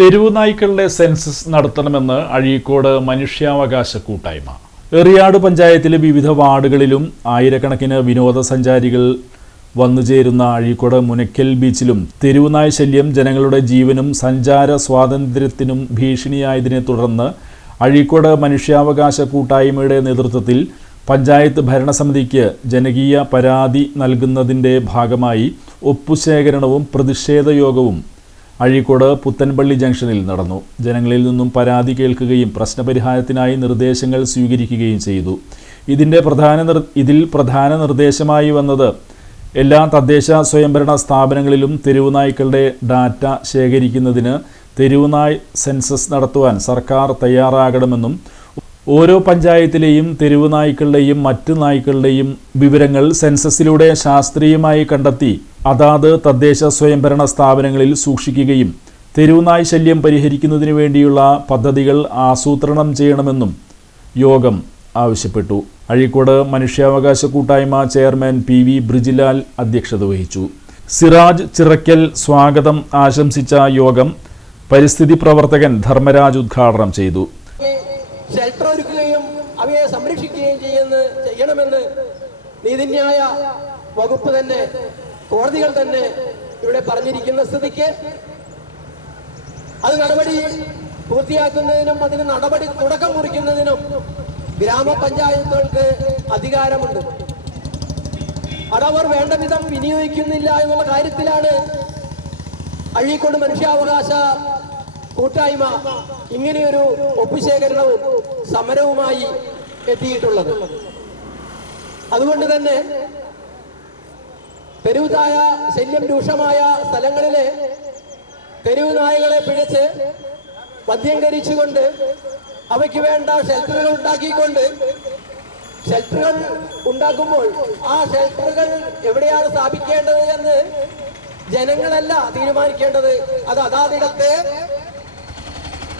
തെരുവുനായ്ക്കളുടെ census നടത്തണമെന്ന് അഴീക്കോട് മനുഷ്യാവകാശ കൂട്ടായ്മ. എറിയാട് പഞ്ചായത്തിലെ വിവിധ വാർഡുകളിലും ആയിരക്കണക്കിന് വിനോദസഞ്ചാരികൾ വന്നുചേരുന്ന അഴീക്കോട് മുനയ്ക്കൽ ബീച്ചിലും തെരുവുനായ ശല്യം ജനങ്ങളുടെ ജീവനും സഞ്ചാര സ്വാതന്ത്ര്യത്തിനും ഭീഷണിയായതിനെ തുടർന്ന് അഴീക്കോട് മനുഷ്യാവകാശ കൂട്ടായ്മയുടെ നേതൃത്വത്തിൽ പഞ്ചായത്ത് ഭരണസമിതിക്ക് ജനകീയ പരാതി നൽകുന്നതിൻ്റെ ഭാഗമായി ഒപ്പുശേഖരണവും പ്രതിഷേധ യോഗവും അഴീക്കോട് പുത്തൻപള്ളി ജംഗ്ഷനിൽ നടന്നു. ജനങ്ങളിൽ നിന്നും പരാതി കേൾക്കുകയും പ്രശ്നപരിഹാരത്തിനായി നിർദ്ദേശങ്ങൾ സ്വീകരിക്കുകയും ചെയ്തു. ഇതിൽ പ്രധാന നിർദ്ദേശമായി വന്നത് എല്ലാ തദ്ദേശ സ്വയംഭരണ സ്ഥാപനങ്ങളിലും തെരുവുനായ്ക്കളുടെ ഡാറ്റ ശേഖരിക്കുന്നതിന് തെരുവുനായ് സെൻസസ് നടത്തുവാൻ സർക്കാർ തയ്യാറാകണമെന്നും ഓരോ പഞ്ചായത്തിലെയും തെരുവുനായ്ക്കളുടെയും മറ്റ് നായ്ക്കളുടെയും വിവരങ്ങൾ സെൻസസിലൂടെ ശാസ്ത്രീയമായി കണ്ടെത്തി അതാത് തദ്ദേശ സ്വയംഭരണ സ്ഥാപനങ്ങളിൽ സൂക്ഷിക്കുകയും തെരുവുനായ് ശല്യം പരിഹരിക്കുന്നതിനു വേണ്ടിയുള്ള പദ്ധതികൾ ആസൂത്രണം ചെയ്യണമെന്നും യോഗം ആവശ്യപ്പെട്ടു. അഴീക്കോട് മനുഷ്യാവകാശ കൂട്ടായ്മ ചെയർമാൻ PV ബ്രിജിലാൽ അധ്യക്ഷത വഹിച്ചു. സിറാജ് ചിറക്കൽ സ്വാഗതം ആശംസിച്ച യോഗം പരിസ്ഥിതി പ്രവർത്തകൻ ധർമ്മരാജ് ഉദ്ഘാടനം ചെയ്തു. ഷെൽട്ടർ ഒരുക്കുകയും അവയെ സംരക്ഷിക്കുകയും ചെയ്യണമെന്ന് നീതിന്യായ വകുപ്പ് തന്നെ കോടതികൾ തന്നെ ഇവിടെ പറഞ്ഞിരിക്കുന്ന സ്ഥിതിക്ക് അത് നടപടി പൂർത്തിയാക്കുന്നതിനും അതിന് നടപടി തുടക്കം കുറിക്കുന്നതിനും ഗ്രാമപഞ്ചായത്തുകൾക്ക് അധികാരമുണ്ട്. അതവർ വേണ്ട വിധം വിനിയോഗിക്കുന്നില്ല എന്നുള്ള കാര്യത്തിലാണ് അഴീക്കോട് മനുഷ്യാവകാശ കൂട്ടായ്മ ഇങ്ങനെയൊരു ഒപ്പുശേഖരണവും സമരവുമായി എത്തിയിട്ടുള്ളത്. അതുകൊണ്ട് തന്നെ തെരുവുനായ ശല്യം രൂക്ഷമായ സ്ഥലങ്ങളിലെ തെരുവുനായകളെ പിടിച്ച് വന്ധ്യംകരിച്ചുകൊണ്ട് അവയ്ക്ക് വേണ്ട ഷെൽട്ടറുകൾ ഉണ്ടാക്കിക്കൊണ്ട് ഷെൽട്ടറുകൾ ഉണ്ടാക്കുമ്പോൾ ആ ഷെൽട്ടറുകൾ എവിടെയാണ് സ്ഥാപിക്കേണ്ടത് എന്ന് ജനങ്ങളല്ല തീരുമാനിക്കേണ്ടത്. അത് അതാതിടത്തെ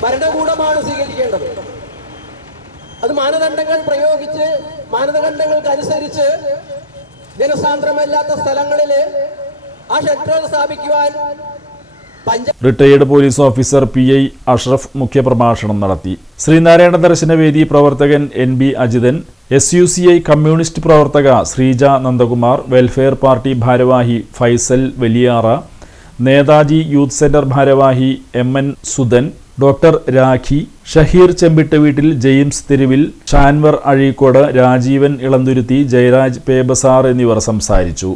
ഭരണകൂടമാണ് സ്വീകരിക്കേണ്ടത്. അത് മാനദണ്ഡങ്ങൾ പ്രയോഗിച്ച് മാനദണ്ഡങ്ങൾക്കനുസരിച്ച് ജനസാന്ദ്രമല്ലാത്ത സ്ഥലങ്ങളിൽ ആ ഷെൽട്ടറുകൾ സ്ഥാപിക്കുവാൻ retired police officer PI Ashraf മുഖ്യപ്രഭാഷണം നടത്തി. ശ്രീനാരായണ ദർശനവേദി പ്രവർത്തകൻ NB അജിതൻ, SUCI കമ്മ്യൂണിസ്റ്റ് പ്രവർത്തക ശ്രീജ നന്ദകുമാർ, വെൽഫെയർ പാർട്ടി ഭാരവാഹി ഫൈസൽ വലിയാറ, നേതാജി യൂത്ത് സെന്റർ ഭാരവാഹി MN സുധൻ, ഡോക്ടർ രാഖി, ഷഹീർ ചെമ്പിട്ട് വീട്ടിൽ, ജെയിംസ് തെരുവിൽ, ഷാൻവർ അഴീക്കോട്, രാജീവൻ ഇളന്തുരുത്തി, ജയരാജ് പേബസാർ എന്നിവർ സംസാരിച്ചു.